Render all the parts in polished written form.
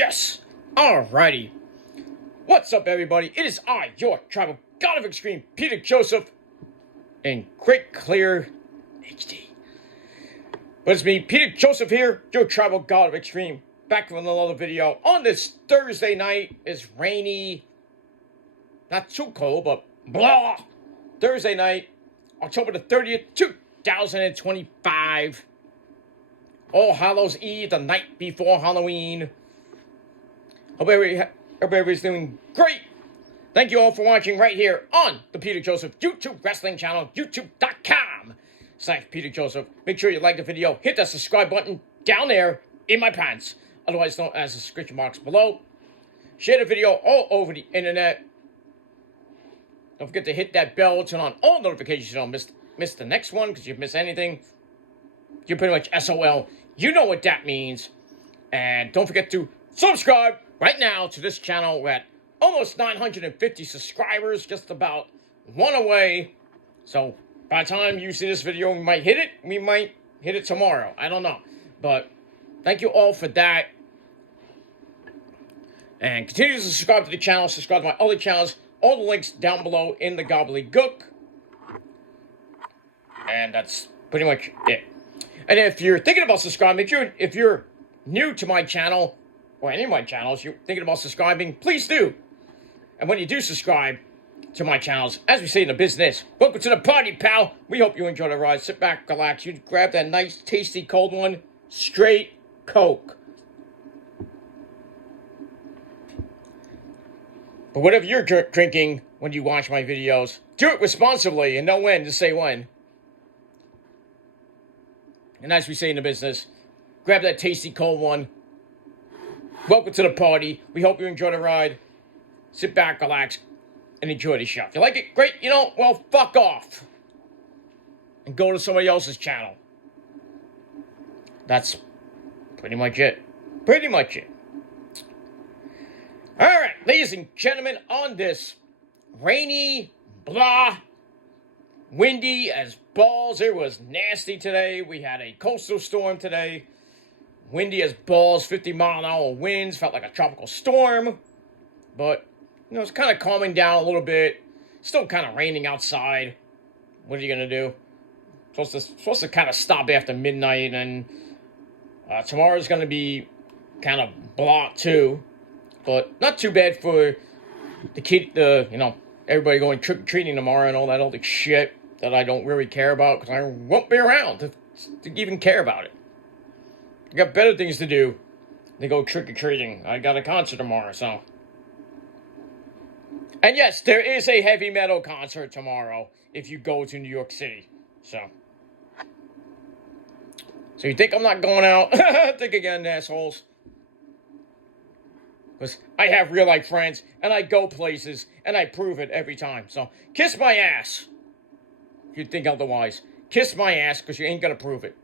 Yes! Alrighty. What's up, everybody? It is I, your tribal god of extreme, Peter Joseph, in great clear HD. But it's me, Peter Joseph here, your tribal god of extreme, back with another video on this Thursday night. It's rainy, not too cold, but blah. Thursday night, October the 30th, 2025. All Hallows Eve, the night before Halloween. Hope everybody's doing great. Thank you all for watching right here on the Peter Joseph YouTube wrestling channel, youtube.com/Peter Joseph. Make sure you like the video, hit that subscribe button down there in my pants, otherwise known as the description box below. Share the video all over the internet. Don't forget to hit that bell, turn on all notifications so you don't miss the next one, because if you miss anything, you're pretty much SOL. You know what that means. And don't forget to subscribe right now to this channel. We're at almost 950 subscribers, just about one away. So by the time you see this video, we might hit it. We might hit it tomorrow. I don't know. But thank you all for that. And continue to subscribe to the channel. Subscribe to my other channels. All the links down below in the gobbledygook. And that's pretty much it. And if you're thinking about subscribing, if you're new to my channel, or any of my channels, you're thinking about subscribing, please do. And when you do subscribe to my channels, as we say in the business, welcome to the party, pal. We hope you enjoy the ride. Sit back, relax. You grab that nice, tasty, cold one. Straight Coke. But whatever you're drinking when you watch my videos, do it responsibly and know when to say when. And as we say in the business, grab that tasty cold one. Welcome to the party. We hope you enjoy the ride. Sit back, relax, and enjoy the show. If you like it, great. You know, well, fuck off. And go to somebody else's channel. That's pretty much it. Pretty much it. Alright, ladies and gentlemen, on this rainy, blah, windy as balls. It was nasty today. We had a coastal storm today. Windy as balls, 50-mile-an-hour winds. Felt like a tropical storm. But, you know, it's kind of calming down a little bit. Still kind of raining outside. What are you going to do? Supposed to kind of stop after midnight. And tomorrow's going to be kind of blah, too. But not too bad for everybody going trick-or-treating tomorrow and all that other shit that I don't really care about because I won't be around to even care about it. I got better things to do than go trick-or-treating. I got a concert tomorrow, so. And yes, there is a heavy metal concert tomorrow if you go to New York City. So you think I'm not going out? Think again, assholes. Because I have real-life friends, and I go places, and I prove it every time. So, kiss my ass. If you think otherwise. Kiss my ass, because you ain't gonna prove it.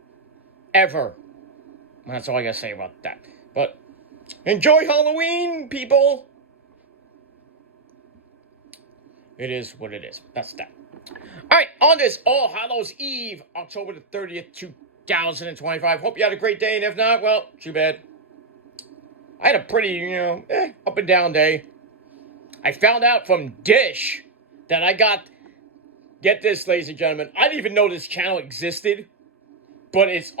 Ever. And that's all I gotta say about that. But, enjoy Halloween, people! It is what it is. That's that. Alright, on this All Hallows Eve, October the 30th, 2025. Hope you had a great day, and if not, well, too bad. I had a pretty, up and down day. I found out from Dish that I got, get this, ladies and gentlemen, I didn't even know this channel existed, but it's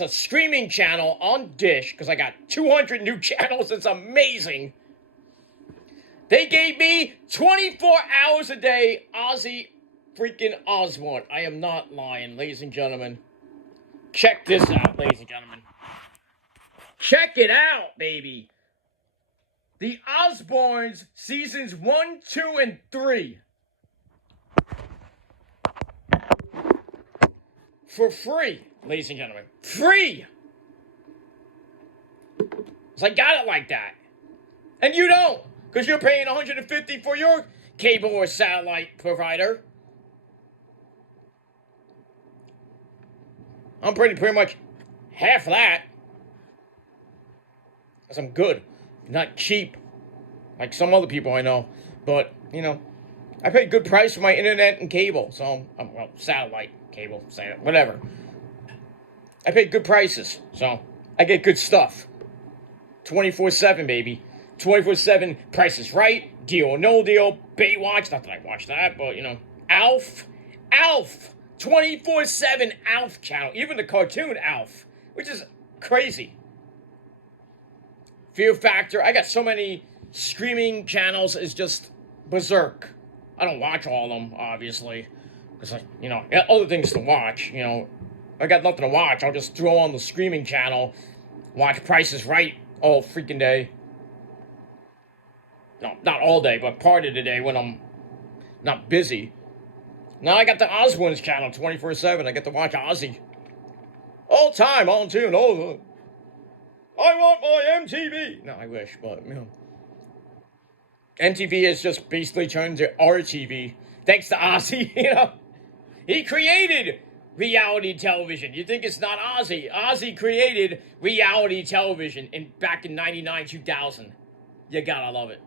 a streaming channel on Dish, because I got 200 new channels. It's amazing. They gave me 24 hours a day, Ozzy freaking Osbourne. I am not lying, ladies and gentlemen. Check this out, ladies and gentlemen. Check it out, baby. The Osbournes, seasons 1, 2, and 3. For free, ladies and gentlemen. Free! So I got it like that. And you don't, because you're paying $150 for your cable or satellite provider. I'm pretty much half that. Because I'm good. Not cheap. Like some other people I know. But, I pay good price for my internet and cable. So, well, satellite, cable, whatever. I pay good prices. So, I get good stuff. 24/7, baby. 24/7, Price is Right, Deal or No Deal, Baywatch. Not that I watch that, but, you know. Alf. Alf. 24/7 Alf channel. Even the cartoon Alf, which is crazy. Fear Factor. I got so many streaming channels. It's just berserk. I don't watch all of them, obviously. Because, you know, other things to watch, you know. I got nothing to watch. I'll just throw on the streaming channel, watch Price is Right all freaking day. No, not all day, but part of the day when I'm not busy. Now I got the Osbournes channel 24/7. I get to watch Ozzy. All time, all in tune. Oh, I want my MTV. No, I wish, but, you know. MTV has just basically turned to RTV. Thanks to Ozzy, you know. He created reality television. You think it's not Ozzy? Ozzy created reality television back in 99, 2000. You gotta love it.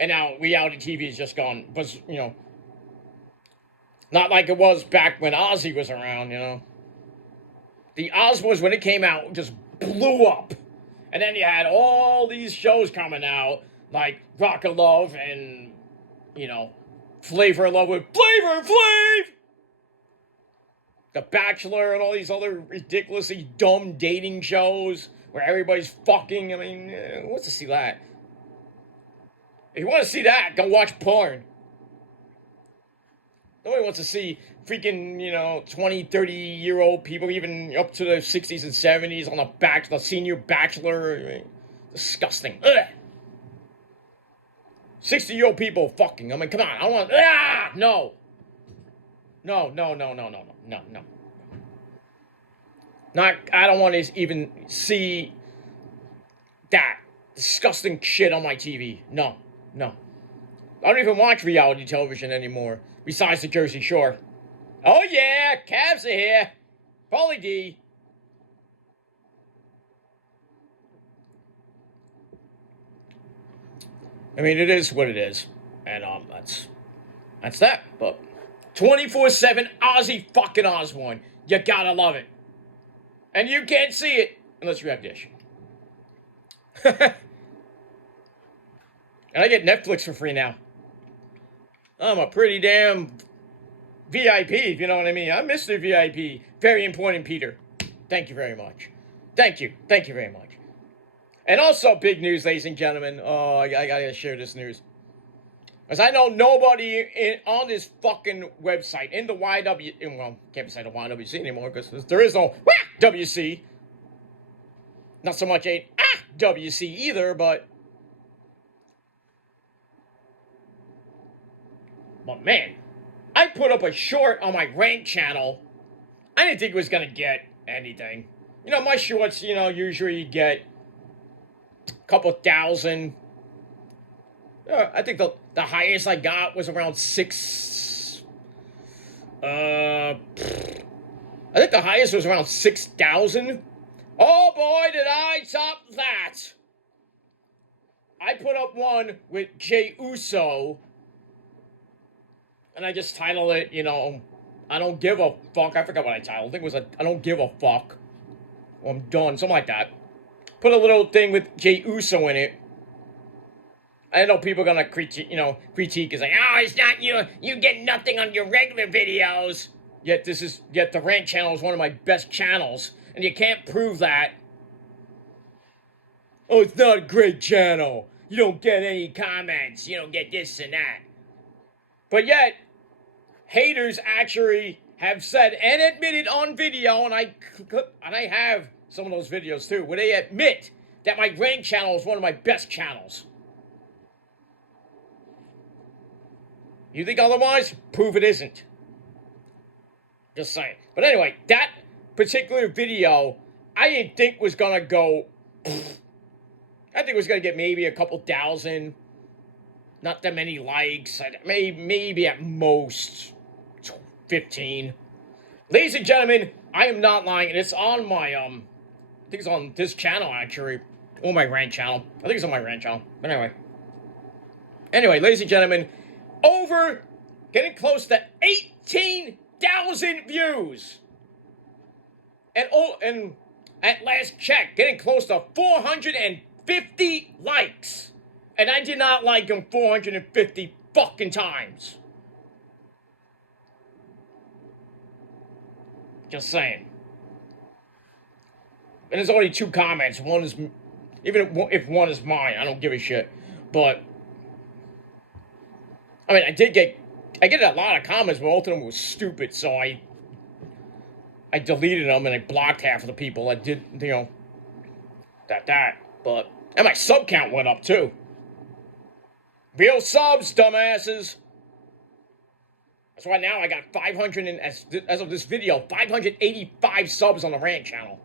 And now reality TV is just gone. Was, you know, not like it was back when Ozzy was around, you know. The Osbournes, when it came out, just blew up. And then you had all these shows coming out, like Rock of Love and, you know, Flavor of Love with Flavor Flav! The Bachelor and all these other ridiculously dumb dating shows where everybody's fucking. I mean, who wants to see that? If you want to see that, go watch porn. Nobody wants to see freaking, you know, 20, 30-year-old people, even up to the 60s and 70s on the senior Bachelor. I mean, disgusting. Ugh. 60-year-old people fucking. I mean, come on. I don't want. No. No. I don't want to even see that disgusting shit on my TV. No. I don't even watch reality television anymore, besides the Jersey Shore. Oh yeah, Cavs are here. Paulie D. I mean, it is what it is. And that's that. But 24/7 Ozzy fucking Osbourne. You gotta love it. And you can't see it unless you have Dish. And I get Netflix for free now. I'm a pretty damn VIP, if you know what I mean. I'm Mr. VIP. Very important, Peter. Thank you very much. Thank you very much. And also, big news, ladies and gentlemen. Oh, I gotta share this news. Because I know nobody on this fucking website, in the well, can't say the YWC anymore, because there is no WC. Not so much a WC either, but man, I put up a short on my rank channel. I didn't think it was going to get anything. You know, my shorts, you know, usually get a couple thousand. I think the highest I got was around 6. I think the highest was around 6,000. Oh boy, did I top that! I put up one with Jey Uso, and I just titled it, you know, I don't give a fuck. I forgot what I titled. I think it was I don't give a fuck. Well, I'm done, something like that. Put a little thing with Jey Uso in it. I know people are gonna critique is like, oh, it's not you. You get nothing on your regular videos. Yet the rant channel is one of my best channels, and you can't prove that. Oh, it's not a great channel. You don't get any comments. You don't get this and that. But yet, haters actually have said and admitted on video, and I have some of those videos too, where they admit that my rank channel is one of my best channels. You think otherwise? Prove it isn't. Just saying. But anyway, that particular video, I didn't think was gonna go. I think it was gonna get maybe a couple thousand. Not that many likes. Maybe at most 15. Ladies and gentlemen, I am not lying, and it's on my I think it's on this channel actually, or my rank channel. I think it's on my rank channel. But anyway, ladies and gentlemen, getting close to 18,000 views, and at last check, getting close to 400 450 likes. And I did not like him 450 fucking times. Just saying. And there's only 2 comments. One is, even if one is mine, I don't give a shit. But, I mean, I get a lot of comments, but most of them were stupid, so I deleted them and I blocked half of the people that did, that. But, and my sub count went up too. Real subs, dumbasses. That's why now I got 500, and as of this video, 585 subs on the rant channel.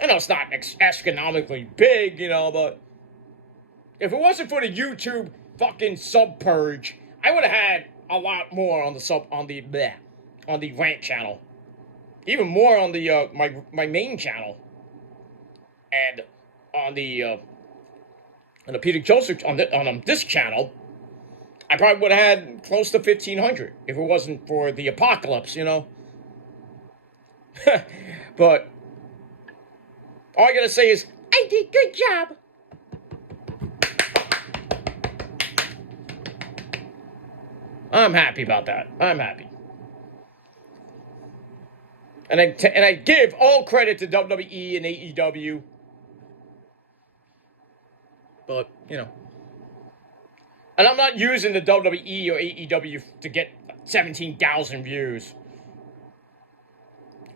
I know it's not astronomically big, but if it wasn't for the YouTube fucking sub purge, I would have had a lot more on the rant channel, even more on the my main channel, and on the Peter Joseph on this channel. I probably would have had close to 1,500 if it wasn't for the apocalypse, But all I gotta say is, I did good job. I'm happy about that. I'm happy. And I give all credit to WWE and AEW. But, And I'm not using the WWE or AEW to get 17,000 views.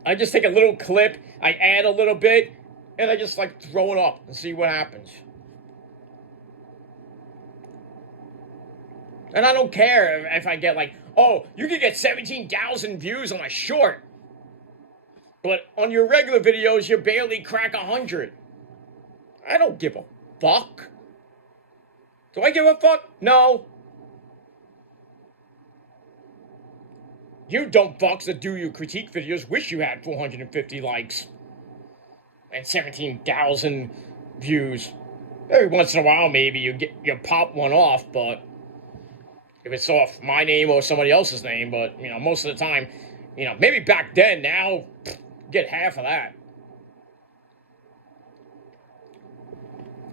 I just take a little clip, I add a little bit, and I just throw it up and see what happens. And I don't care if I get you can get 17,000 views on a short. But on your regular videos, you barely crack 100. I don't give a fuck. Do I give a fuck? No. You dumb fucks that do your critique videos wish you had 450 likes. And 17,000 views. Every once in a while, maybe you pop one off, but if it's off my name or somebody else's name, but, most of the time, maybe back then, now, get half of that.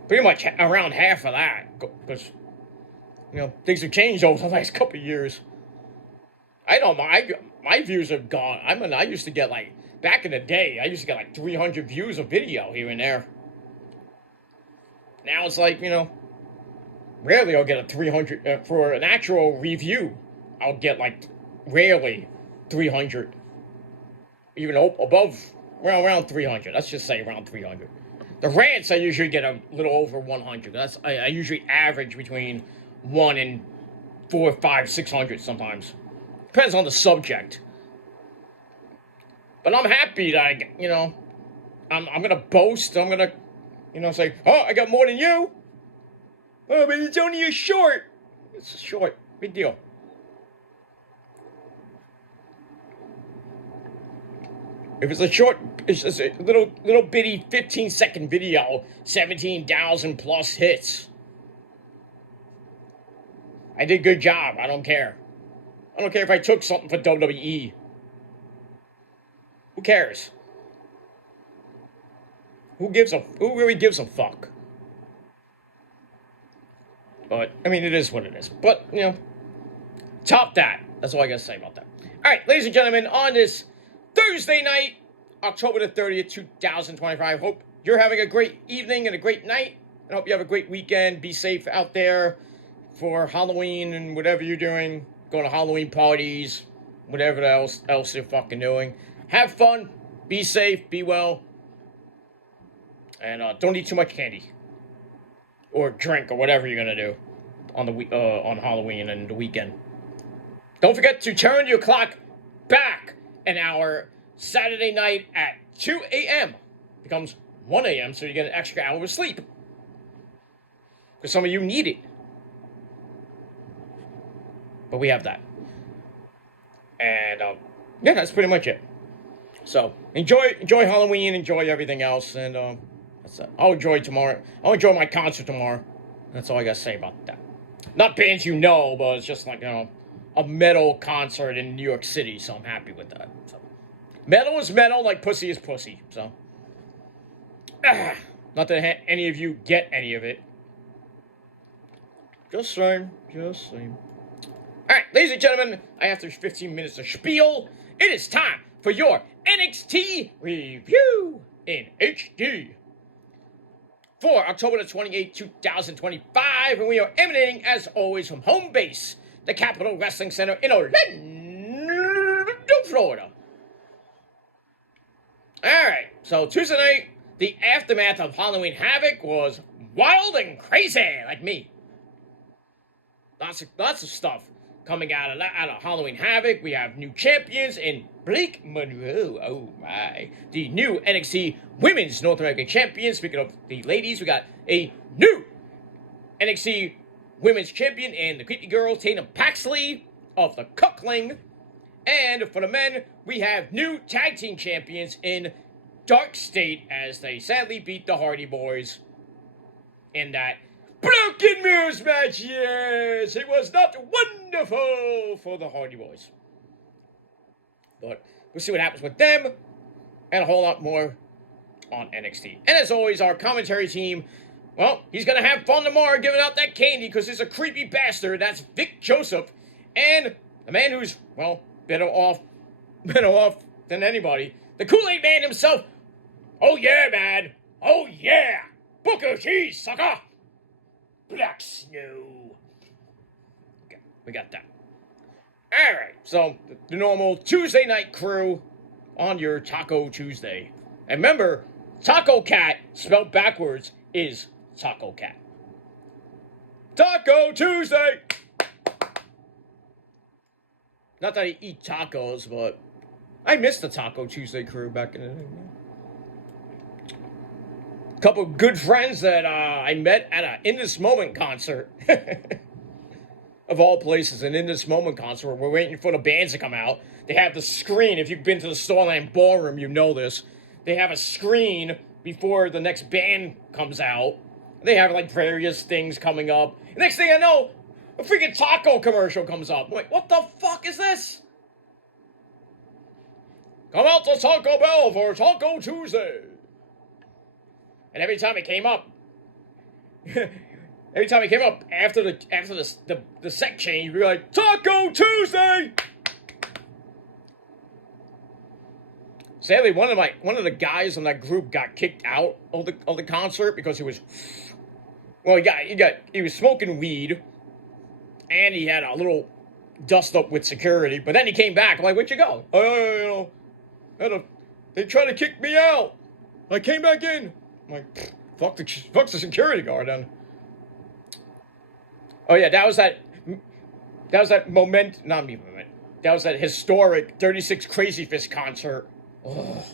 Pretty much around half of that, because, things have changed over the last couple of years. I know my views have gone. I used to get back in the day, I used to get 300 views a video here and there. Now it's rarely I'll get a 300, for an actual review, I'll get rarely 300. Even above, around 300. Let's just say around 300. The rants, I usually get a little over 100. I usually average between 1 and 4, 5, 600 sometimes. Depends on the subject. But I'm happy that I'm going to boast. I'm going to, say, oh, I got more than you. Oh, but it's only a short. It's a short. Big deal. If it's a short, it's just a little bitty 15-second video, 17,000 plus hits. I did a good job. I don't care. I don't care if I took something for WWE. Who cares? Who really gives a fuck? But, I mean, it is what it is. But, top that. That's all I gotta say about that. All right, ladies and gentlemen, on this Thursday night, October the 30th, 2025. Hope you're having a great evening and a great night. I hope you have a great weekend. Be safe out there for Halloween and whatever you're doing. Going to Halloween parties, whatever else you're fucking doing. Have fun. Be safe. Be well. And don't eat too much candy. Or drink or whatever you're going to do on Halloween and the weekend. Don't forget to turn your clock back an hour Saturday night at 2 a.m. Becomes 1 a.m. so you get an extra hour of sleep. Because some of you need it. But we have that. And, yeah, that's pretty much it. So, enjoy Halloween, enjoy everything else, and, that's it. I'll enjoy tomorrow. I'll enjoy my concert tomorrow. That's all I gotta say about that. Not bands but it's just a metal concert in New York City, so I'm happy with that. So, metal is metal, like pussy is pussy, so. Not that any of you get any of it. Just saying. Just saying. Alright, ladies and gentlemen, after 15 minutes of spiel, it is time for your NXT review in HD. For October the 28th, 2025, and we are emanating, as always, from home base, the Capitol Wrestling Center in Orlando, Florida. Alright, so Tuesday night, the aftermath of Halloween Havoc was wild and crazy, like me. Lots of stuff coming out of Halloween Havoc. We have new champions in Blake Monroe. Oh my. The new NXT Women's North American Champion. Speaking of the ladies, we got a new NXT Women's Champion in the Creepy Girl, Tatum Paxley of the Cookling. And for the men, we have new tag team champions in Dark State as they sadly beat the Hardy Boys in that Broken Mirrors match. Yes, it was not wonderful for the Hardy Boys. But we'll see what happens with them and a whole lot more on NXT. And as always, our commentary team, well, he's going to have fun tomorrow giving out that candy because he's a creepy bastard. That's Vic Joseph. And the man who's, well, better off than anybody, the Kool-Aid Man himself. Oh yeah, man. Oh yeah. Booker T, sucker. Black Snow. Okay, we got that. Alright, so the normal Tuesday night crew on your Taco Tuesday. And remember, Taco Cat, spelled backwards, is Taco Cat. Taco Tuesday! Not that I eat tacos, but I miss the Taco Tuesday crew back in the day. Couple good friends that I met at a In This Moment concert. Of all places, an In This Moment concert. We're waiting for the bands to come out. They have the screen. If you've been to the Starland Ballroom, you know this. They have a screen before the next band comes out. They have like various things coming up. Next thing I know, a freaking taco commercial comes up. I'm like, what the fuck is this? Come out to Taco Bell for Taco Tuesday. And every time it came up, after the set change, we were like, Taco Tuesday! Sadly, one of the guys in that group got kicked out of the concert because he was, well, he was smoking weed, and he had a little dust up with security. But then he came back. I'm like, where'd you go? They tried to kick me out. I came back in. I'm like, fuck the security guard then. Oh yeah, that was that historic 36 Crazy Fist concert. Oh.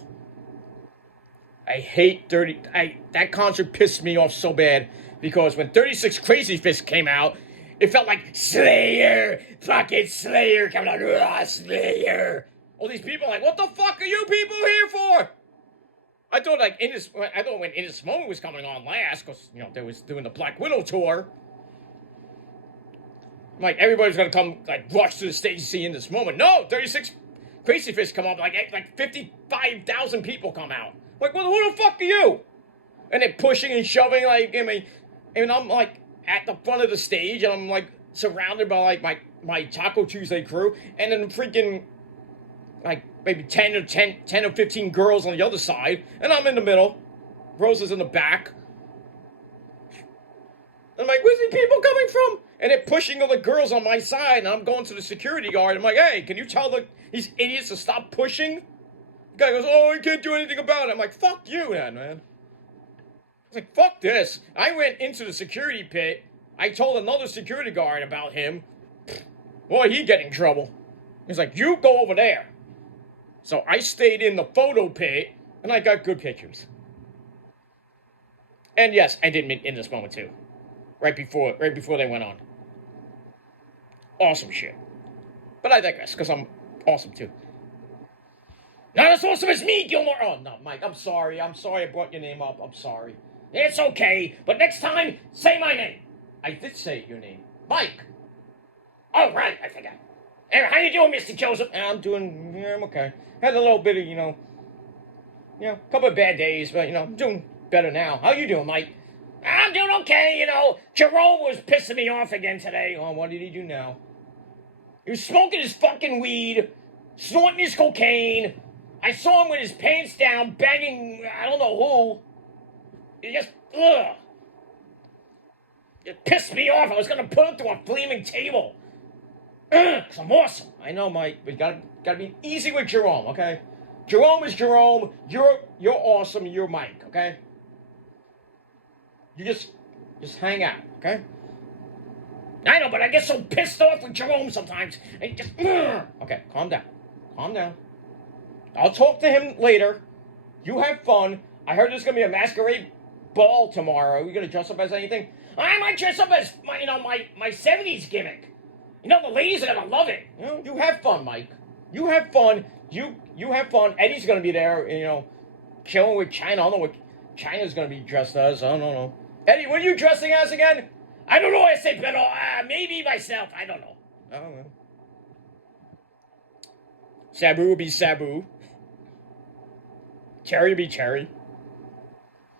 I hate that concert pissed me off so bad because when 36 Crazy Fist came out, it felt like Slayer, fucking Slayer coming out, Slayer. All these people are like, what the fuck are you people here for? I thought when In This Moment was coming on last, because they was doing the Black Widow tour. Like everybody's gonna come rush to the stage to see In This Moment. No, 36 Crazy Fists come up, like 55,000 people come out. Like, well, who the fuck are you? And they're pushing and shoving, and I'm at the front of the stage, and I'm surrounded by my Taco Tuesday crew, and then freaking maybe 10 or 15 girls on the other side, and I'm in the middle. Rose is in the back. I'm like, where's these people coming from? And they're pushing all the girls on my side, and I'm going to the security guard. I'm like, hey, can you tell these idiots to stop pushing? The guy goes, oh, I can't do anything about it. I'm like, fuck you then, man. I was like, fuck this. I went into the security pit. I told another security guard about him. Boy, he get in trouble. He's like, you go over there. So I stayed in the photo pit, and I got good pictures. And yes, I did In This Moment too. Right before they went on. Awesome shit. But I digress, because I'm awesome too. Not as awesome as me, Gilmore. Oh, no, Mike, I'm sorry I brought your name up. I'm sorry. It's okay, but next time, say my name. I did say your name. Mike. Oh, right, I forgot. How you doing, Mr. Joseph? I'm I'm okay. Had a little bit of, a couple of bad days, but, I'm better now. How you doing, Mike? I'm doing okay, you know. Jerome was pissing me off again today. Oh, what did he do now? He was smoking his fucking weed, snorting his cocaine. I saw him with his pants down, banging, I don't know who. He just, ugh. It pissed me off. I was gonna put him through a flaming table. Ugh, 'cause I'm awesome. I know, Mike, but you gotta be easy with Jerome, okay? Jerome is Jerome. You're awesome. You're Mike, okay? You just hang out, okay? I know, but I get so pissed off with Jerome sometimes. And just, okay, calm down. Calm down. I'll talk to him later. You have fun. I heard there's gonna be a masquerade ball tomorrow. Are we gonna dress up as anything? I might dress up as my 70s gimmick. You know, the ladies are gonna love it. You know, you have fun, Mike. You have fun. You have fun. Eddie's gonna be there, you know, chilling with China. I don't know what China's gonna be dressed as. I don't know. Eddie, what are you dressing as again? I don't know. I say, but maybe myself. I don't know. Sabu will be Sabu. Cherry will be Cherry.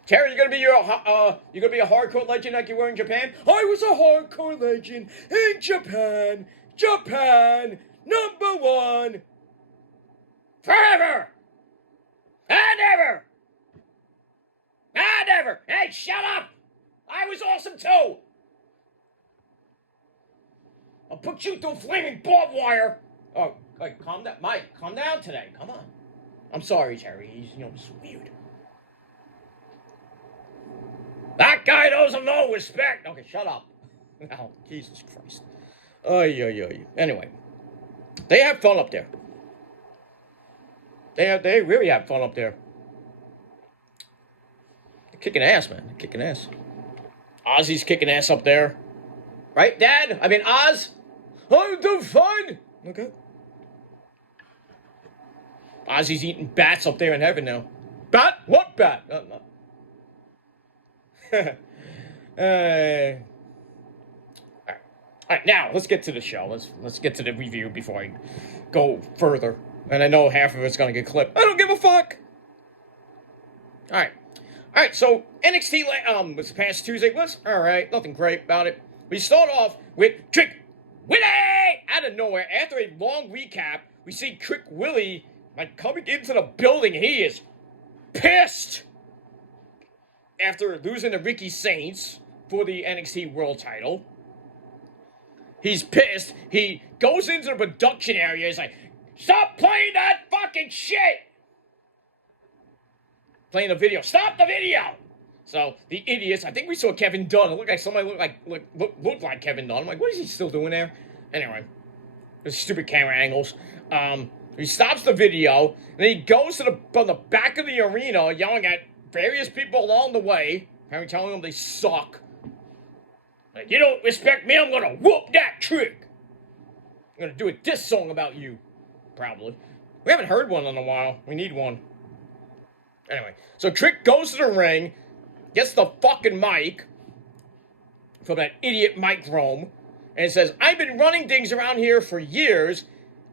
Cherry, you're gonna be a hardcore legend like you were in Japan. I was a hardcore legend in Japan. Japan, #1. Forever. And ever. And ever. Hey, shut up. I was awesome too. I'll put you through flaming barbed wire. Oh, wait, calm down. Mike, calm down today. Come on. I'm sorry, Terry. He's, just weird. That guy doesn't know respect. Okay, shut up. Oh, Jesus Christ. Anyway, they have fun up there. They really have fun up there. They're kicking ass, man. They're kicking ass. Ozzy's kicking ass up there. Right, Dad? I mean, Oz? I'm doing fine. Okay. Ozzy's eating bats up there in heaven now. Bat? What bat? No. All right, now let's get to the show. Let's get to the review before I go further. And I know half of it's gonna get clipped. I don't give a fuck. All right. So NXT was past Tuesday. Was all right. Nothing great about it. We start off with Trick Willie out of nowhere. After a long recap, we see Trick Willie coming into the building. He is pissed after losing to Ricky Saints for the NXT World Title. He's pissed. He goes into the production area. He's like, "Stop playing that fucking shit!" Playing the video. Stop the video! So the idiots. I think we saw Kevin Dunn. It looked like somebody looked like Kevin Dunn. I'm like, what is he still doing there? Anyway, there's stupid camera angles. He stops the video and then he goes to the back of the arena, yelling at various people along the way, apparently telling them they suck. Like, you don't respect me, I'm gonna whoop that Trick. I'm gonna do a diss song about you, probably. We haven't heard one in a while. We need one. Anyway, so Trick goes to the ring, gets the fucking mic from that idiot Mike Rome, and says, "I've been running things around here for years.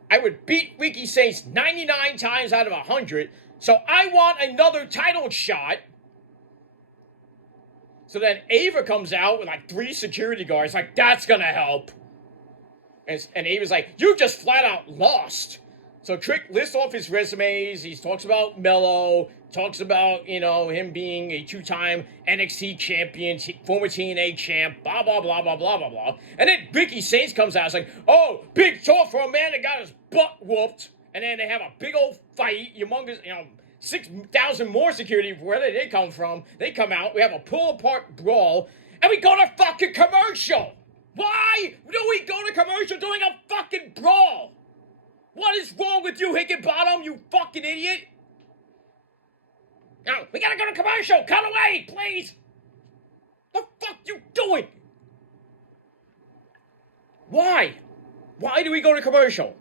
I would beat Ricky Saints 99 times out of 100, so I want another title shot." So then Ava comes out with 3 security guards, like, that's gonna help. And Ava's like, "You just flat out lost." So Trick lists off his resumes. He talks about Mello, talks about, him being a 2-time NXT champion, former TNA champ, blah, blah, blah, blah, blah, blah, blah. And then Ricky Saints comes out. It's like, "Oh, big talk for a man that got his butt whooped." And then they have a big old fight, humongous, 6,000 more security, where did they come from? They come out, we have a pull-apart brawl, and we go to fucking commercial! Why do we go to commercial doing a fucking brawl? What is wrong with you, Higginbottom, you fucking idiot? No, we gotta go to commercial! Cut away, please! The fuck you doing? Why? Why do we go to commercial?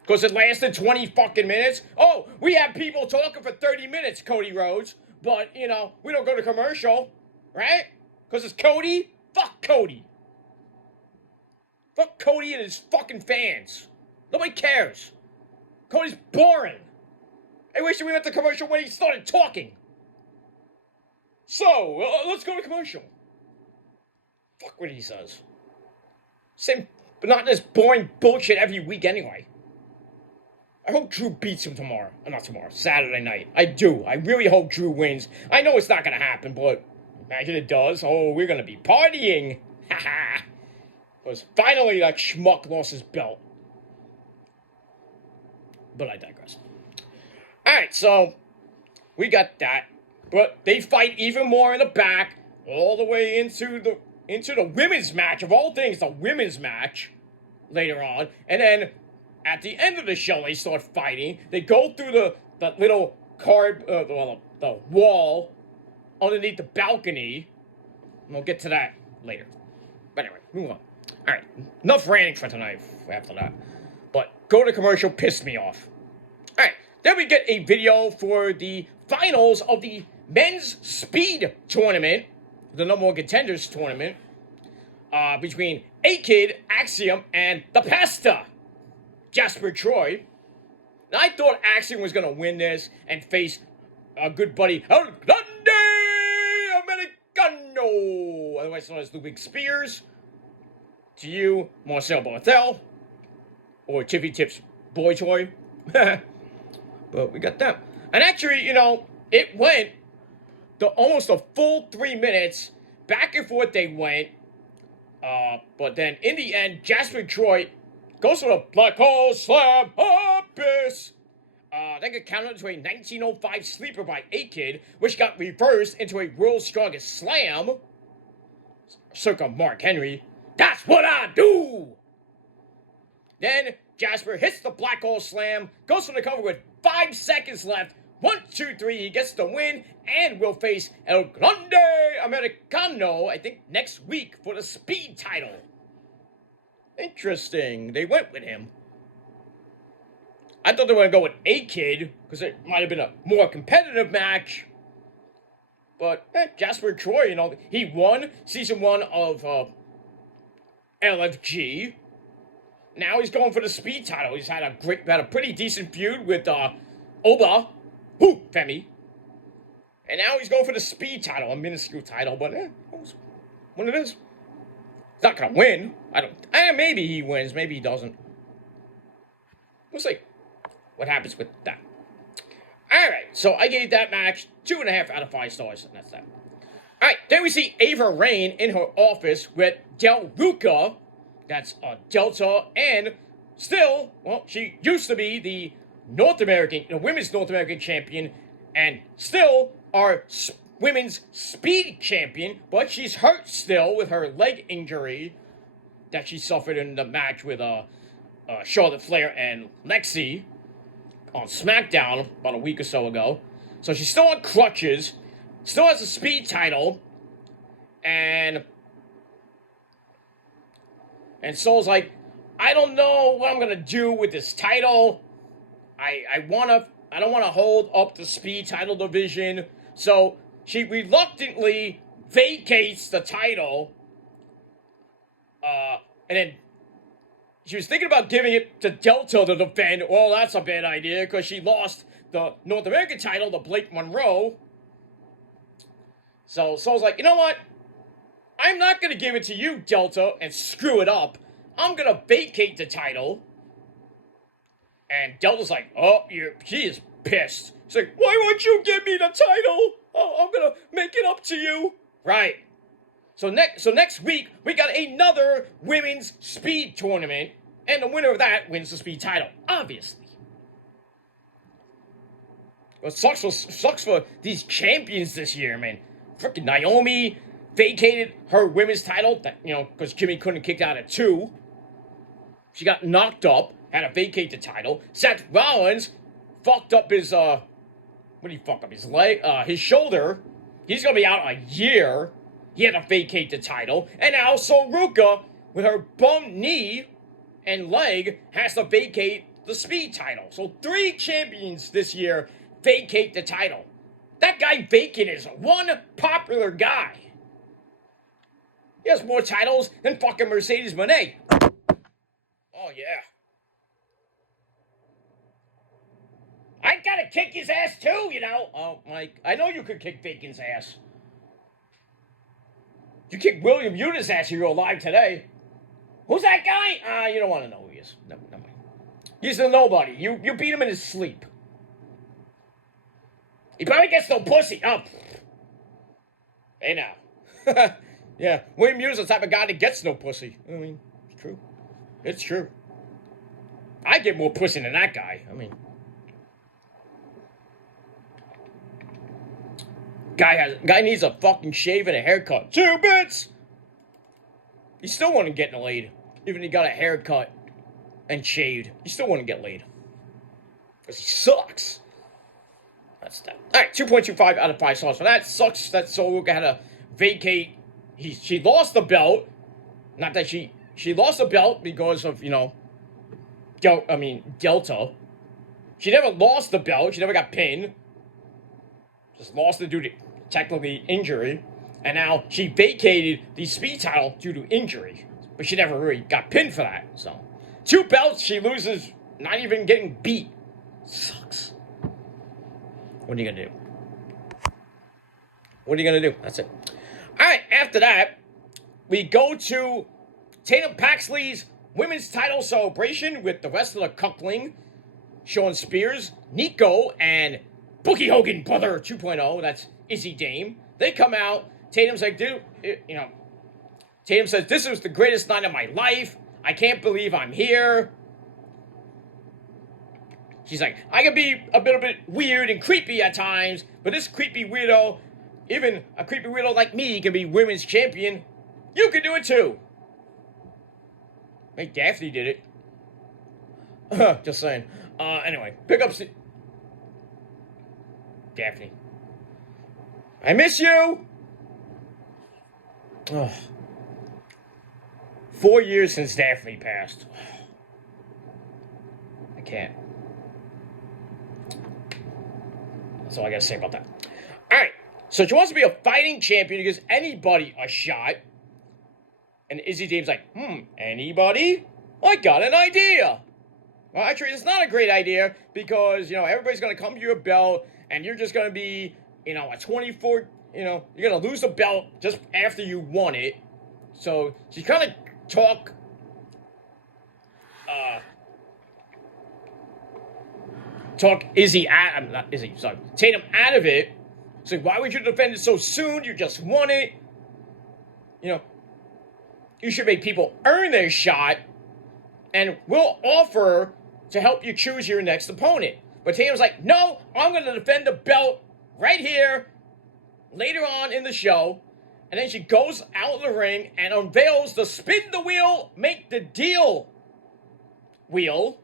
Because it lasted 20 fucking minutes? Oh, we have people talking for 30 minutes, Cody Rhodes. But, we don't go to commercial, right? Because it's Cody? Fuck Cody. Fuck Cody and his fucking fans. Nobody cares. Cody's boring. I wish we went to commercial when he started talking. So, let's go to commercial. Fuck what he says. Same, but not this boring bullshit every week anyway. I hope Drew beats him tomorrow. Not tomorrow, Saturday night. I do. I really hope Drew wins. I know it's not gonna happen, but imagine it does. Oh, we're gonna be partying. Haha. Because finally that schmuck lost his belt. But I digress. Alright, so we got that. But they fight even more in the back, all the way into the women's match of all things, the women's match later on. And then at the end of the show, they start fighting. They go through the little the wall underneath the balcony. And we'll get to that later. But anyway, move on. All right, enough ranting for tonight after that. But go to commercial pissed me off. All right, then we get a video for the finals of the men's speed tournament, the number one contenders tournament, between A-Kid, Axiom, and the Pasta, Jasper Troy. And I thought Axiom was going to win this and face a good buddy, El Grande Americano, otherwise known as Ludwig Spears. To you, Marcel Barthel, or Tiffy Tip's boy toy. But we got them. And actually, you know, it went almost a full 3 minutes. Back and forth they went. But then in the end, Jasper Troy goes for the Black Hole Slam Abyss. That got counted into a 1905 sleeper by A-Kid, which got reversed into a World's Strongest Slam. Circa Mark Henry. That's what I do! Then Jasper hits the Black Hole Slam, goes for the cover with 5 seconds left. 1, 2, 3, he gets the win, and will face El Grande Americano, I think, next week for the speed title. Interesting. They went with him. I thought they were going to go with A-Kid, because it might have been a more competitive match. But, Jasper Troy, you know, he won Season 1 of LFG. Now he's going for the speed title. He's had a pretty decent feud with Oba, Femi. And now he's going for the speed title, a minuscule title, but what it is. He's not gonna win. Maybe he wins, maybe he doesn't. We'll see what happens with that. Alright, so I gave that match 2.5 out of 5 stars, and that's that. Alright, then we see Ava Raine in her office with Del Ruca. That's Delta, and still, well, she used to be the women's North American champion, and still our women's speed champion, but she's hurt still with her leg injury that she suffered in the match with Charlotte Flair and Lexi on SmackDown about a week or so ago. So she's still on crutches, still has a speed title, and Soul's like, I don't know what I'm gonna do with this title. I don't wanna hold up the speed title division. So she reluctantly vacates the title. And then she was thinking about giving it to Delta to defend. Well, that's a bad idea because she lost the North American title to Blake Monroe. So Soul's like, you know what? I'm not going to give it to you, Delta, and screw it up. I'm going to vacate the title. And Delta's like, oh, she is pissed. She's like, why won't you give me the title? Oh, I'm going to make it up to you. Right. So next week, we got another women's speed tournament. And the winner of that wins the speed title, obviously. It sucks for these champions this year, man. Freaking Naomi vacated her women's title, because Jimmy couldn't kick out at 2. She got knocked up, had to vacate the title. Seth Rollins fucked up his, what did he fuck up? His leg, his shoulder. He's gonna be out a year. He had to vacate the title. And now Sol Ruca, with her bum knee and leg, has to vacate the speed title. So 3 champions this year vacate the title. That guy Bacon is one popular guy. He has more titles than fucking Mercedes Moné. Oh, yeah. I gotta kick his ass too, you know. Oh, Mike, I know you could kick Bacon's ass. You kicked William Yuna's ass if you were alive today. Who's that guy? You don't want to know who he is. No mind. He's a nobody. You beat him in his sleep. He probably gets no pussy. Oh. Hey now. Yeah, William Yuna's the type of guy that gets no pussy. I mean, it's true. It's true. I get more pussy than that guy. I mean, guy needs a fucking shave and a haircut. 2 bits. He still wouldn't get laid, even if he got a haircut and shaved. He still wouldn't get laid because he sucks. That's that. All right, 2.25 out of 5 stars. So that sucks. That Sohoka had to vacate. She lost the belt. Not that she lost the belt because of, you know, Delta. She never lost the belt. She never got pinned. Just lost it due to technically injury. And now she vacated the speed title due to injury. But she never really got pinned for that. So 2 belts she loses, not even getting beat. Sucks. What are you gonna do? What are you gonna do? That's it. Alright, after that, we go to Tatum Paxley's women's title celebration with the rest of the Cuckling, Shawn Spears, Nico, and Boogie Hogan Brother 2.0. That's Izzy Dame. They come out. Tatum's like, dude, you know, Tatum says, this was the greatest night of my life. I can't believe I'm here. She's like, I can be a little bit weird and creepy at times, but this creepy weirdo, even a creepy weirdo like me, can be women's champion. You can do it too. Hey, Daphne did it. Just saying. Anyway, pick up Daphne. I miss you. Oh. 4 years since Daphne passed. I can't. That's all I gotta say about that. Alright, so she wants to be a fighting champion. She gives anybody a shot. And Izzy Dame's like, anybody? I got an idea. Well, actually, it's not a great idea because, you know, everybody's gonna come to your belt and you're just gonna be, you know, a 24, you know, you're gonna lose the belt just after you won it. So she's kind of talk Tatum out of it. So why would you defend it so soon? You just won it. You know, you should make people earn their shot, and we'll offer to help you choose your next opponent. But Tatum's like, no, I'm going to defend the belt right here later on in the show. And then she goes out of the ring and unveils the spin the wheel, make the deal wheel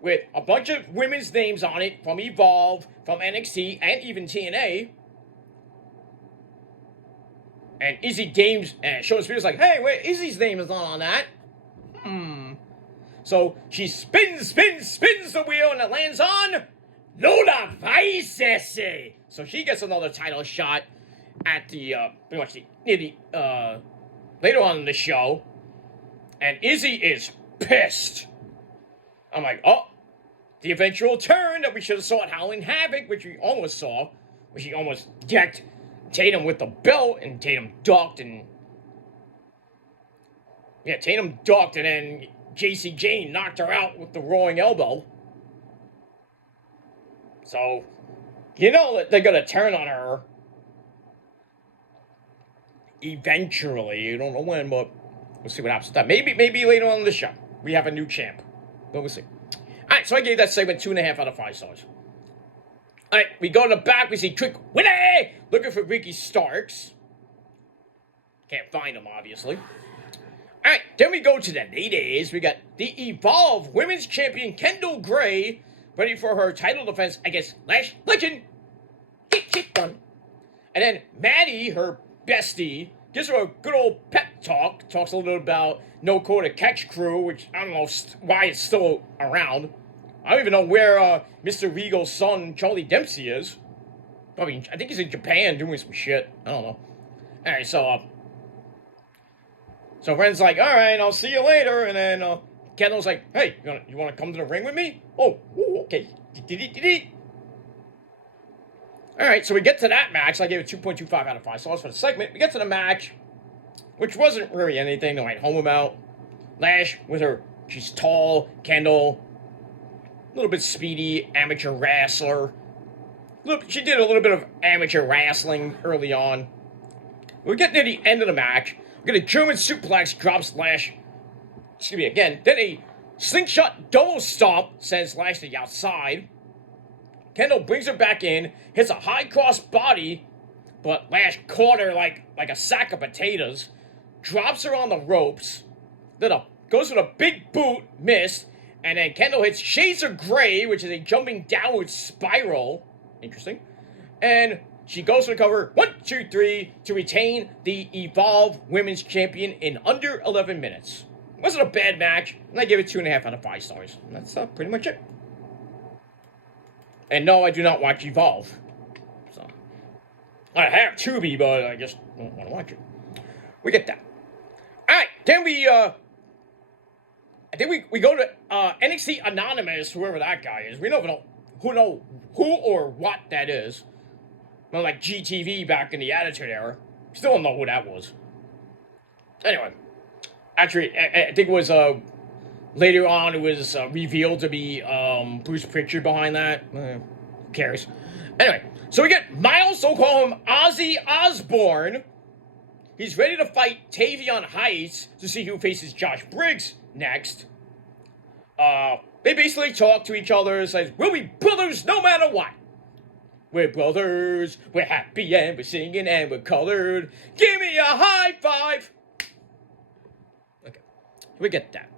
with a bunch of women's names on it from Evolve, from NXT, and even TNA. And Izzy Dame's and Shawn Spears like, hey, wait, Izzy's name is not on that. So she spins the wheel, and it lands on Lola Vice. So she gets another title shot at the pretty much later on in the show, and Izzy is pissed. I'm like, oh, the eventual turn that we should have saw at Halloween Havoc, which we almost saw, where she almost decked Tatum with the belt, and Tatum ducked, and then JC Jane knocked her out with the rolling elbow. So, you know that they're gonna turn on her eventually. You don't know when, but we'll see what happens with that. Maybe later on in the show we have a new champ, but we'll see. All right, so I gave that segment 2.5 out of 5 stars. All right, we go to the back. We see Trick Willie looking for Ricky Starks. Can't find him, obviously. All right, then we go to the ladies. We got the Evolve Women's Champion Kendall Gray ready for her title defense against Lash Legend. Get done. And then Maddie, her bestie, gives her a good old pep talk. Talks a little bit about No Quarter Catch Crew, which I don't know why it's still around. I don't even know where Mr. Regal's son, Charlie Dempsey, is. Probably, I think he's in Japan doing some shit. I don't know. All right, so Ren's like, all right, I'll see you later. And then Kendall's like, hey, you want to come to the ring with me? Oh, ooh, okay. All right, so we get to that match. I gave it 2.25 out of 5 stars for the segment. We get to the match, which wasn't really anything to write home about. Lash with her, she's tall. Kendall, a little bit speedy, amateur wrestler. She did a little bit of amateur wrestling early on. We get near the end of the match. We get a German suplex, drops Lash. Excuse me, again. Then a slingshot double stomp sends Lash to the outside. Kendall brings her back in, hits a high cross body, but Lash caught her like a sack of potatoes, drops her on the ropes, then goes with a big boot, missed, and then Kendall hits Shades of Grey, which is a jumping downward spiral. Interesting. And she goes for the cover, 1, 2, 3, to retain the Evolve Women's Champion in under 11 minutes. Wasn't a bad match, and I give it 2.5 out of 5 stars. And that's pretty much it. And no, I do not watch Evolve. So I have Tubi, but I just don't want to watch it. We get that. Alright, then we go to NXT Anonymous, whoever that guy is. We don't know who or what that is. Well, like GTV back in the Attitude Era. Still don't know who that was. Anyway. Actually, I think it was later on it was revealed to be Bruce Pritchard behind that. Who cares? Anyway, so we get Miles, so call him Ozzy Osbourne. He's ready to fight Tavion Heights to see who faces Josh Briggs next. They basically talk to each other, says, we'll be brothers no matter what. We're brothers, we're happy and we're singing and we're colored. Give me a high five. Okay, we get that.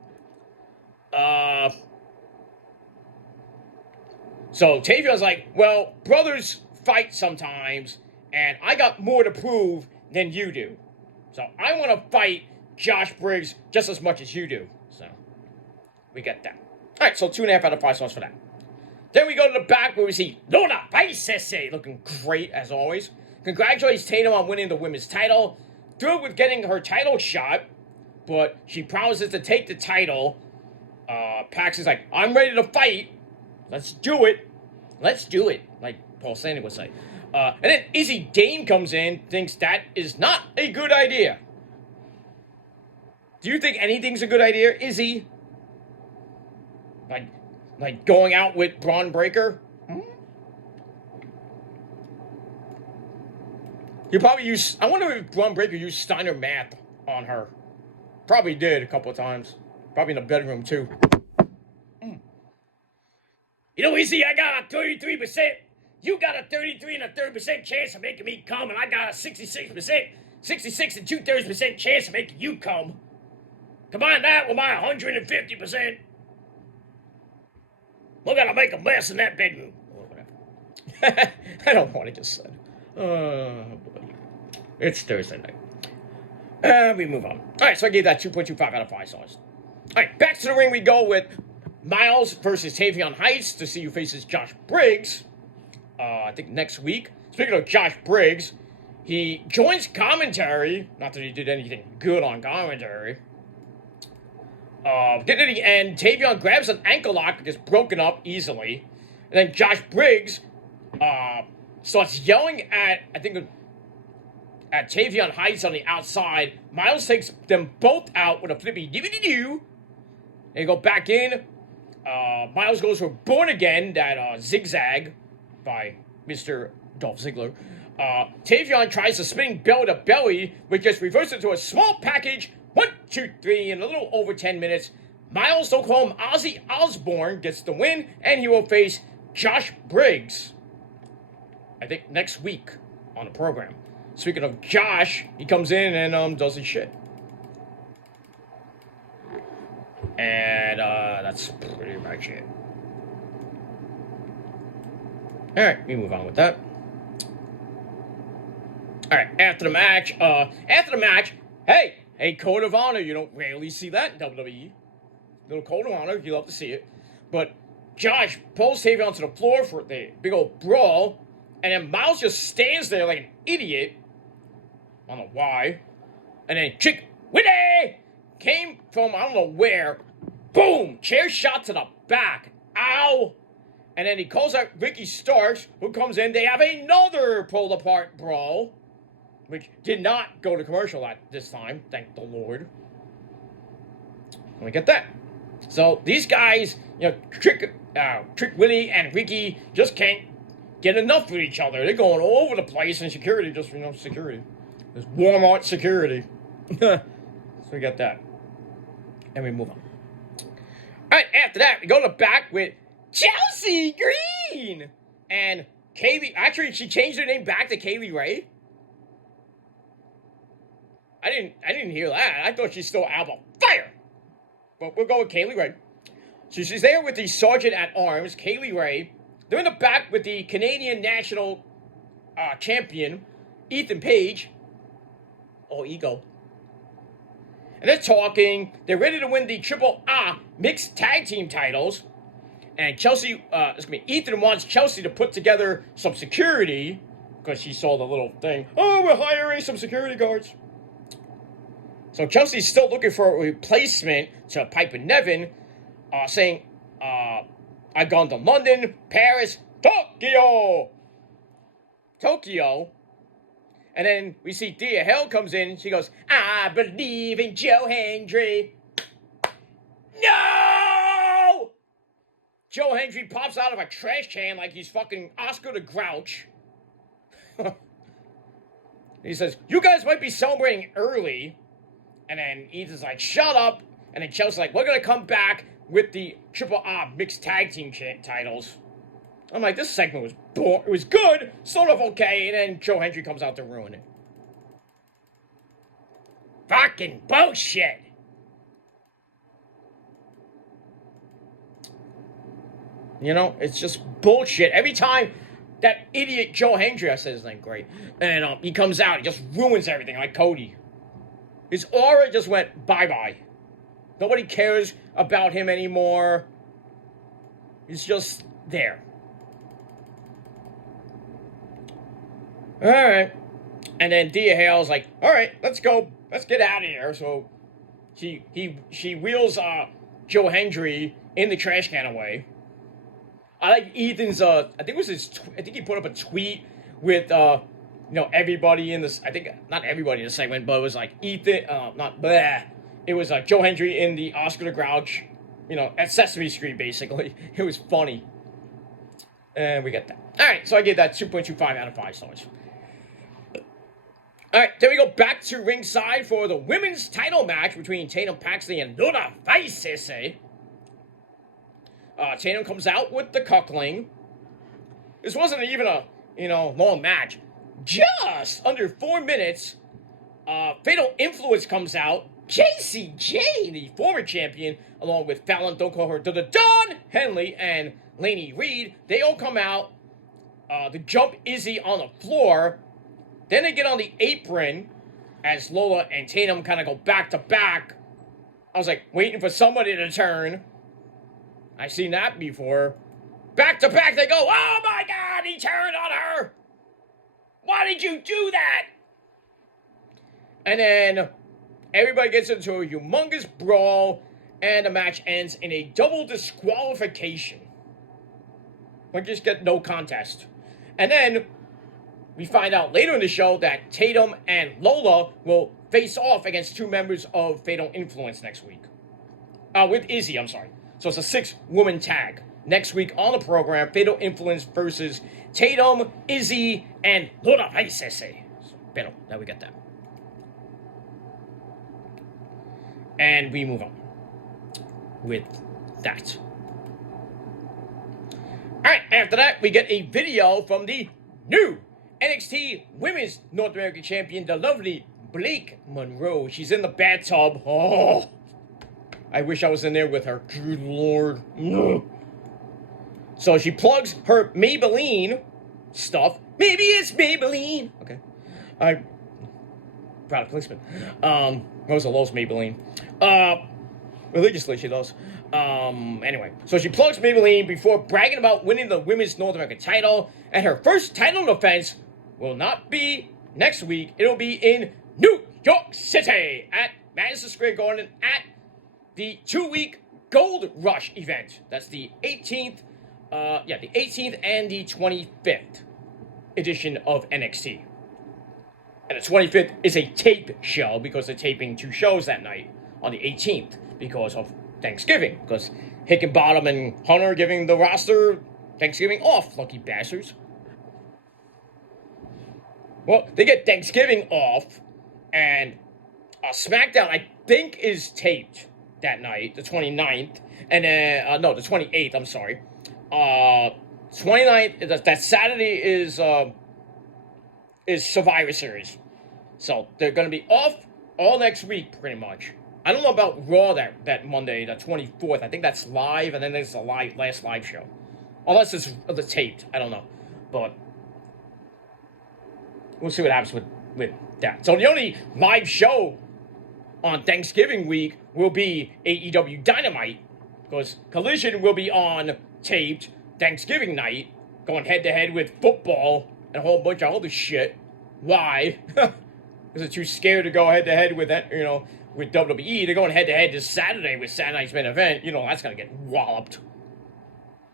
So Tavion's like, well, brothers fight sometimes, and I got more to prove than you do. So I want to fight Josh Briggs just as much as you do. So we get that. All right, so 2.5 out of 5 stars for that. Then we go to the back where we see Luna Paisese looking great as always. Congratulates Tatum on winning the women's title. Thrilled with getting her title shot, but she promises to take the title. Pax is like, I'm ready to fight. Let's do it. Let's do it, like Paul Stanley would say. And then Izzy Dane comes in, thinks that is not a good idea. Do you think anything's a good idea, Izzy? Like going out with Braun Breaker? You probably used... I wonder if Braun Breaker used Steiner math on her. Probably did a couple of times. Probably in the bedroom, too. You know, Izzy, I got a 33%. You got a 33.33% chance of making me come, and I got a 66%, 66 2/3% chance of making you come. Combine that with my 150%. We're gonna make a mess in that bedroom. Or whatever. I don't want to get said. It's Thursday night. We move on. Alright, so I gave that 2.25 out of 5 stars. Alright, back to the ring we go with Miles versus Tavion Heights to see who faces Josh Briggs. I think next week. Speaking of Josh Briggs, he joins commentary. Not that he did anything good on commentary. Getting to the end, Tavion grabs an ankle lock that gets broken up easily. And then Josh Briggs starts yelling at Tavion Heights on the outside. Miles takes them both out with a flippy doo-doo-doo. They go back in. Miles goes for Born Again, that zigzag by Mr. Dolph Ziggler. Tavion tries a spinning belly to belly, which gets reversed into a small package. 1, 2, 3 in a little over 10 minutes. Miles, so call him Ozzy Osbourne, gets the win, and he will face Josh Briggs, I think, next week on the program. Speaking of Josh, he comes in and does his shit. And that's pretty much it. Alright, we move on with that. Alright, after the match, hey, Code of Honor, you don't rarely see that in WWE. Little Code of Honor, you love to see it. But Josh pulls Tavion to the floor for the big old brawl, and then Miles just stands there like an idiot. I don't know why. And then Chick Whitty came from I don't know where. Boom! Chair shot to the back. Ow! And then he calls out Ricky Starks, who comes in. They have another pulled apart brawl, which did not go to commercial at this time, thank the Lord. And we get that. So these guys, Trick Willie and Ricky just can't get enough of each other. They're going all over the place, and security just, security. There's Walmart security. So we got that. And we move on. All right, after that, we go to the back with Chelsea Green and Kaylee. Actually, she changed her name back to Kaylee Ray. I didn't hear that. I thought she's still out of fire. But we'll go with Kaylee Ray. So she's there with the Sergeant at Arms, Kaylee Ray. They're in the back with the Canadian national champion, Ethan Page. Oh, ego. And they're talking. They're ready to win the Triple A mixed tag team titles. And Ethan wants Chelsea to put together some security because she saw the little thing. Oh, we're hiring some security guards. So Chelsea's still looking for a replacement to Piper Niven, saying, I've gone to London, Paris, Tokyo. And then we see Thea Hale comes in. She goes, I believe in Joe Hendry. No! Joe Hendry pops out of a trash can like he's fucking Oscar the Grouch. He says, you guys might be celebrating early. And then Ethan's like, shut up. And then Chelsea's like, we're going to come back with the Triple A mixed tag team titles. I'm like, this segment was it was good, sort of okay, and then Joe Hendry comes out to ruin it. Fucking bullshit. It's just bullshit. Every time that idiot Joe Hendry, I said his name, great, and he comes out, he just ruins everything, like Cody. His aura just went bye-bye. Nobody cares about him anymore. He's just there. All right. And then Thea Hale's like, all right, let's go. Let's get out of here. So she wheels Joe Hendry in the trash can away. I like Ethan's, I think he put up a tweet with, everybody in this, I think, not everybody in the segment, but it was like Ethan, it was Joe Hendry in the Oscar the Grouch, at Sesame Street, basically. It was funny. And we get that. All right, so I gave that 2.25 out of 5 stars. All right, then we go back to ringside for the women's title match between Tatum Paxley and Luna Vachisse. Tatum comes out with the cuckling. This wasn't even a, long match. Just under 4 minutes, Fatal Influence comes out. JCJ, the former champion, along with Fallon, don't call her Don Henley, and Lainey Reed, they all come out to jump Izzy on the floor. Then they get on the apron as Lola and Tatum kind of go back to back. I was like, waiting for somebody to turn. I've seen that before. Back to back, they go, oh my God, he turned on her. Why did you do that? And then everybody gets into a humongous brawl, and the match ends in a double disqualification. We just get no contest. And then we find out later in the show that Tatum and Lola will face off against 2 members of Fatal Influence next week. With Izzy, I'm sorry. So it's a 6-woman tag. Next week on the program, Fatal Influence versus Tatum, Izzy, and Luna Vachisse. Pero, now we got that. And we move on with that. Alright, after that, we get a video from the new NXT Women's North American Champion, the lovely Blake Monroe. She's in the bathtub. Oh, I wish I was in there with her. Good Lord. So she plugs her Maybelline stuff. Maybe it's Maybelline. Okay. Product placement. Rosa loves Maybelline. Religiously, she does. Anyway, so she plugs Maybelline before bragging about winning the Women's North American title. And her first title defense will not be next week. It'll be in New York City at Madison Square Garden at the 2-week Gold Rush event. That's the 18th Yeah, the 18th and the 25th edition of NXT. And the 25th is a tape show because they're taping 2 shows that night on the 18th because of Thanksgiving. Because Hickenbottom and Hunter giving the roster Thanksgiving off, lucky bastards. Well, they get Thanksgiving off, and SmackDown, I think, is taped that night, the 29th. And then, no, the 28th, I'm sorry. 29th, that Saturday is Survivor Series. So they're going to be off all next week, pretty much. I don't know about Raw that Monday, the 24th. I think that's live, and then there's the last live show. Unless it's the taped. I don't know. But we'll see what happens with that. So the only live show on Thanksgiving week will be AEW Dynamite, because Collision will be on taped Thanksgiving night, going head-to-head with football and a whole bunch of other shit. Why? Because they're too scared to go head-to-head with that, with WWE. They're going head-to-head this Saturday with Saturday Night's Main Event. That's going to get walloped.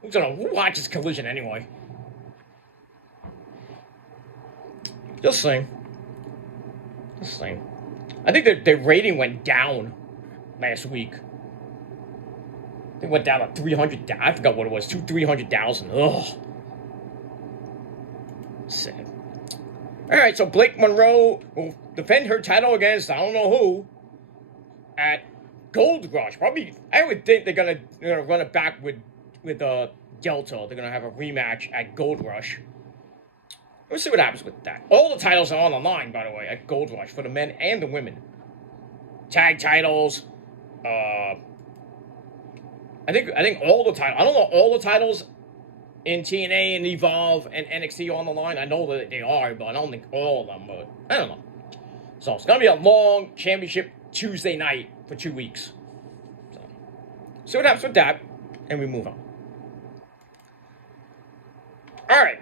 Who's going to watch this Collision anyway? Just saying. I think their rating went down last week. It went down to 300. I forgot what it was. 300,000. Ugh. Sad. All right, so Blake Monroe will defend her title against I don't know who at Gold Rush. Probably, I would think they're gonna run it back with Delta. They're gonna have a rematch at Gold Rush. Let's see what happens with that. All the titles are on the line, by the way, at Gold Rush for the men and the women. Tag titles. I think all the titles. I don't know all the titles in TNA and Evolve and NXT on the line. I know that they are, but I don't think all of them. But I don't know. So it's gonna be a long championship Tuesday night for 2 weeks. So see what happens with that, and we move on. All right.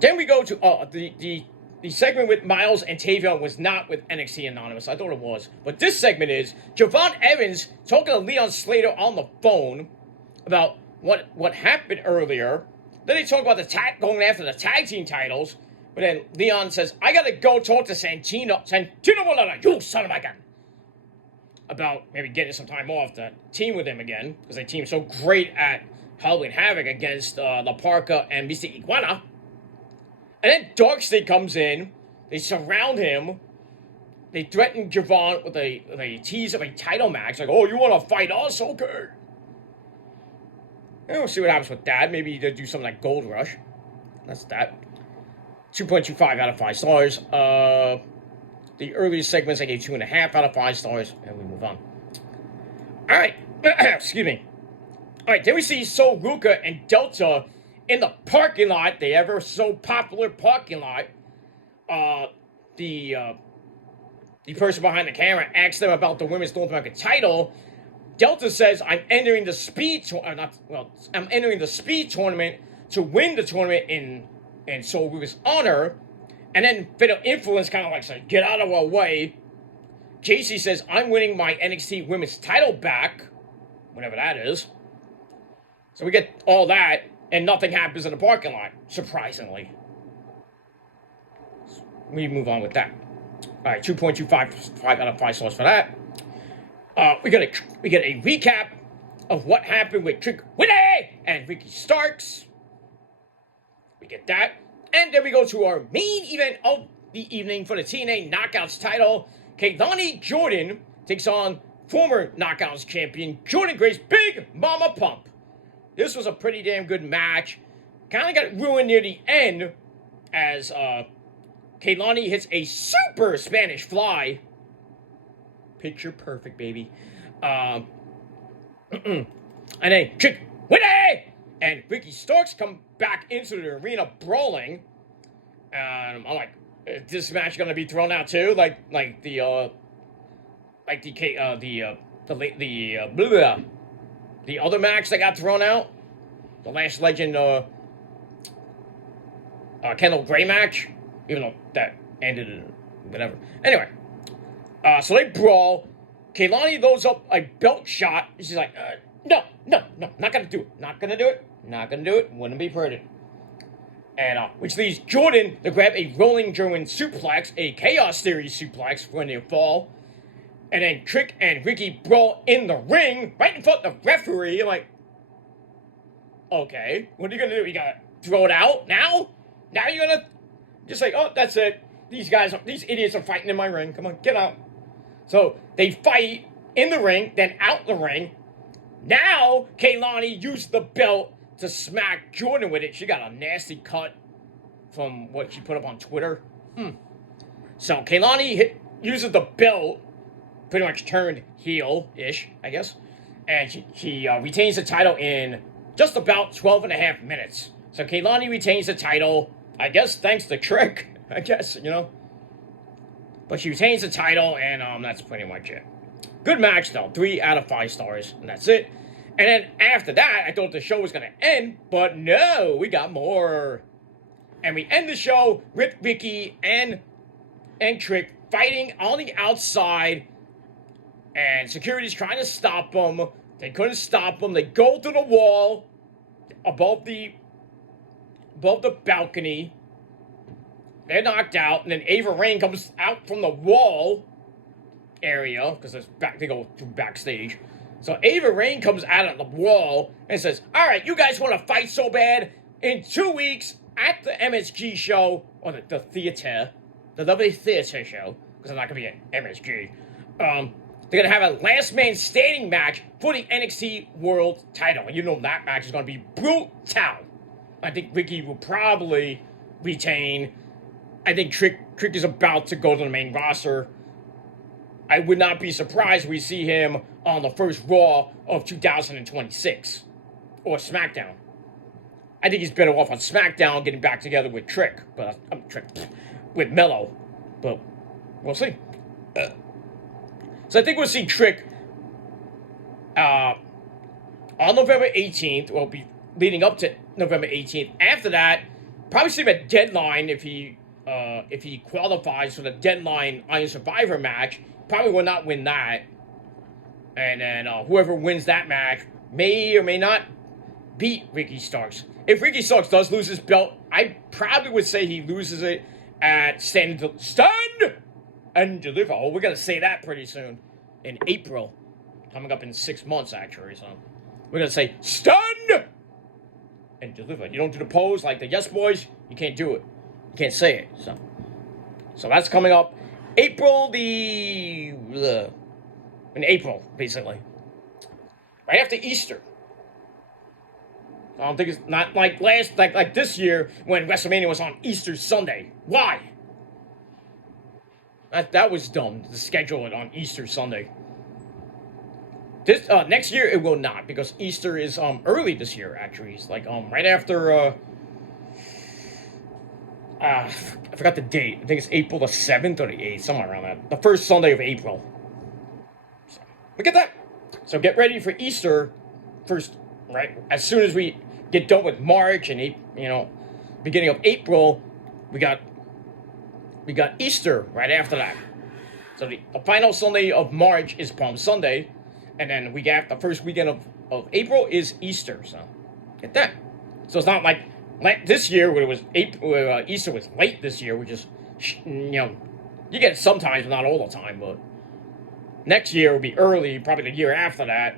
Then we go to the segment with Miles and Tavion was not with NXT Anonymous. I thought it was. But this segment is Javon Evans talking to Leon Slater on the phone about what happened earlier. Then they talk about going after the tag team titles. But then Leon says, I got to go talk to Santino Walala, you son of a gun. About maybe getting some time off to team with him again. Because they team so great at Halloween Havoc against La Parca and Mr. Iguana. And then Darkseid comes in. They surround him. They threaten Javon with a tease of a title match. Like, oh, you want to fight us? Okay. And we'll see what happens with that. Maybe they'll do something like Gold Rush. That's that. 2.25 out of 5 stars. The earliest segments I gave 2.5 out of 5 stars. And we move on. All right. Excuse me. All right, then we see Sol Ruca and Delta in the parking lot, the ever so popular parking lot. The person behind the camera asks them about the Women's North American title. Delta says, I'm entering the speed I'm entering the speed tournament to win the tournament in Sol Ruca's honor. And then Fatal Influence kind of like says, get out of our way. JC says, I'm winning my NXT Women's title back, whatever that is. So we get all that, and nothing happens in the parking lot, surprisingly. We move on with that. All right, 2.25 out of 5 stars for that. We get a recap of what happened with Trick Willie and Ricky Starks. We get that. And then we go to our main event of the evening for the TNA Knockouts title. Keilani Jordan takes on former Knockouts champion Jordan Grace Big Mama Pump. This was a pretty damn good match. Kind of got ruined near the end as Keilani hits a super Spanish fly. Picture perfect, baby. And then Chick Willie and Ricky Starks come back into the arena brawling. And I'm like, is this match gonna be thrown out too? Like the other match that got thrown out, the Lash Legend Kendall Gray match, even though that ended in whatever. Anyway, so they brawl. Keilani loads up a belt shot. She's like, no, not gonna do it. Not gonna do it. Not gonna do it. Wouldn't be pretty. And which leaves Jordan to grab a rolling German suplex, a Chaos Theory suplex when they fall. And then Trick and Ricky brawl in the ring right in front of the referee. I'm like, okay, what are you gonna do? You gotta throw it out now? Now you're gonna just like, oh, that's it. These idiots are fighting in my ring. Come on, get out. So they fight in the ring, then out the ring. Now Kaylani used the belt to smack Jordan with it. She got a nasty cut from what she put up on Twitter. So Kaylani uses the belt, pretty much turned heel-ish, I guess. And she retains the title in just about 12 and a half minutes. So Kaylani retains the title, I guess thanks to Trick, I guess, you know. But she retains the title, and that's pretty much it. Good match, though. 3 out of 5 stars, and that's it. And then after that, I thought the show was going to end, but no, we got more. And we end the show with Ricky and Trick fighting on the outside, and security's trying to stop them. They couldn't stop them. They go through the wall above the balcony. They're knocked out, and then Ava Raine comes out from the wall area because they go through backstage. So Ava Raine comes out of the wall and says, all right, you guys want to fight so bad? In 2 weeks at the MSG show, or the theater, the lovely theater show, because it's not going to be an MSG, they're going to have a last man standing match for the NXT World title. And you know that match is going to be brutal. I think Ricky will probably retain. I think Trick is about to go to the main roster. I would not be surprised if we see him on the first Raw of 2026. Or SmackDown. I think he's better off on SmackDown getting back together with Trick. But with Mello. But we'll see. So I think we'll see Trick on November 18th. We'll be leading up to November 18th. After that, probably see him at Deadline if he qualifies for the Deadline Iron Survivor match. Probably will not win that. And then whoever wins that match may or may not beat Ricky Starks. If Ricky Starks does lose his belt, I probably would say he loses it at Stand and Deliver. Oh, we're going to say that pretty soon. In April. Coming up in 6 months, actually. So we're going to say, Stand and Deliver. You don't do the pose like the Yes Boys, you can't do it. You can't say it. So that's coming up April in April, basically. Right after Easter. I don't think it's not like like this year when WrestleMania was on Easter Sunday. Why? That was dumb to schedule it on Easter Sunday. This next year it will not, because Easter is early this year actually. It's like right after I forgot the date. I think it's April the 7th or the 8th, somewhere around that. The first Sunday of April. So, look at that. So get ready for Easter first, right? As soon as we get done with March and beginning of April, we got Easter right after that. So the final Sunday of March is Palm Sunday, and then we got the first weekend of April is Easter. So get that. So it's not like this year when it was Easter was late this year, which is you get it sometimes, but not all the time. But next year will be early, probably the year after that,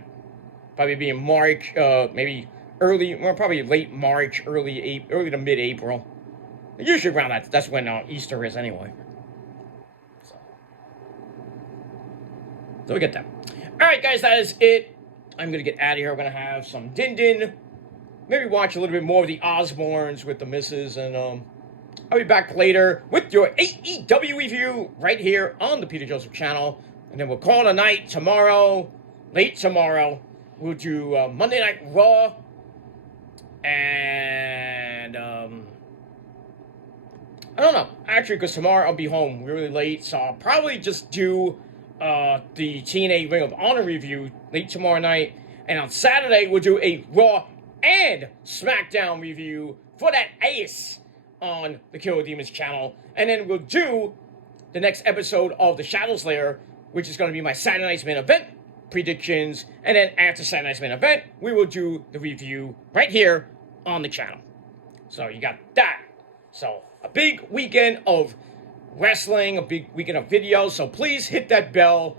probably be in March, maybe early, well, probably late March, early to mid-April. Usually around that. That's when Easter is anyway. So we get that. All right, guys, that is it. I'm gonna get out of here. I'm gonna have some din. Maybe watch a little bit more of the Osbournes with the missus, and I'll be back later with your AEW review right here on the Peter Joseph channel, and then we'll call it a night tomorrow, late tomorrow. We'll do Monday Night Raw, and I don't know, actually, because tomorrow I'll be home really late, so I'll probably just do the TNA Ring of Honor review late tomorrow night, and on Saturday we'll do a Raw and SmackDown review for that ace on the Killer Demons channel. And then we'll do the next episode of the Shadows Lair, which is going to be my Saturday night's main event predictions. And then after Saturday night's main event, we will do the review right here on the channel. So you got that. So a big weekend of wrestling, a big weekend of videos. So please hit that bell.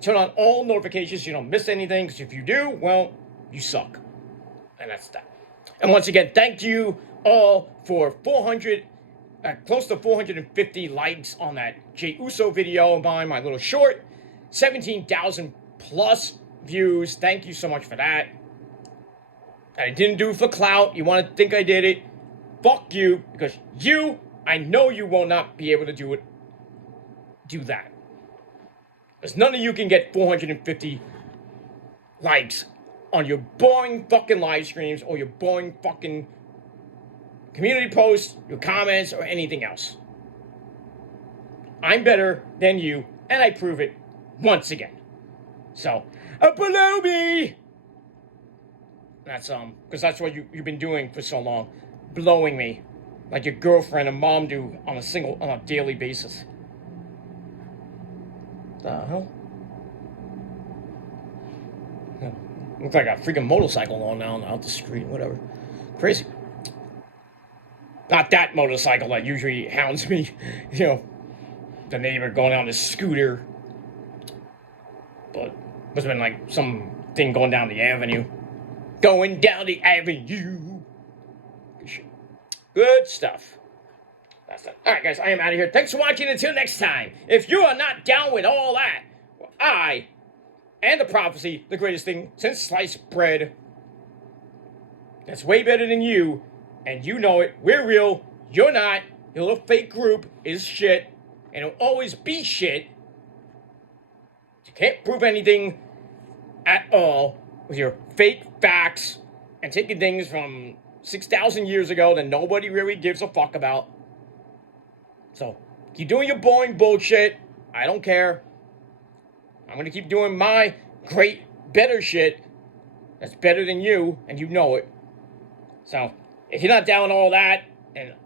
Turn on all notifications so you don't miss anything. Because if you do, well, you suck. And that's that. And once again, thank you all for close to 450 likes on that Jey Uso video of mine, my little short. 17,000 plus views. Thank you so much for that. I didn't do it for clout. You want to think I did it? Fuck you, because I know you will not be able to do that. Because none of you can get 450 likes on your boring fucking live streams or your boring fucking community posts, your comments, or anything else. I'm better than you, and I prove it once again. So, below me! That's, because that's what you've been doing for so long. Blowing me. Like your girlfriend and mom do on a daily basis. The hell? Looks like a freaking motorcycle on now out the street, whatever. Crazy. Not that motorcycle that usually hounds me. You know, the neighbor going on his scooter. But must have been like some thing going down the avenue. Going down the avenue. Good shit. Good stuff. That's that. Alright, guys, I am out of here. Thanks for watching. Until next time. If you are not down with all that, well, I and the prophecy, the greatest thing since sliced bread, that's way better than you, and you know it. We're real. You're not. Your little fake group is shit, and it'll always be shit. You can't prove anything at all with your fake facts and taking things from 6,000 years ago that nobody really gives a fuck about. So, keep doing your boring bullshit. I don't care. I'm going to keep doing my great, better shit that's better than you, and you know it. So, if you're not down with all that,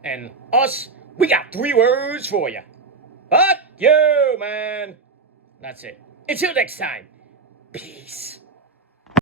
and us, we got 3 words for you. Fuck you, man. That's it. Until next time, peace.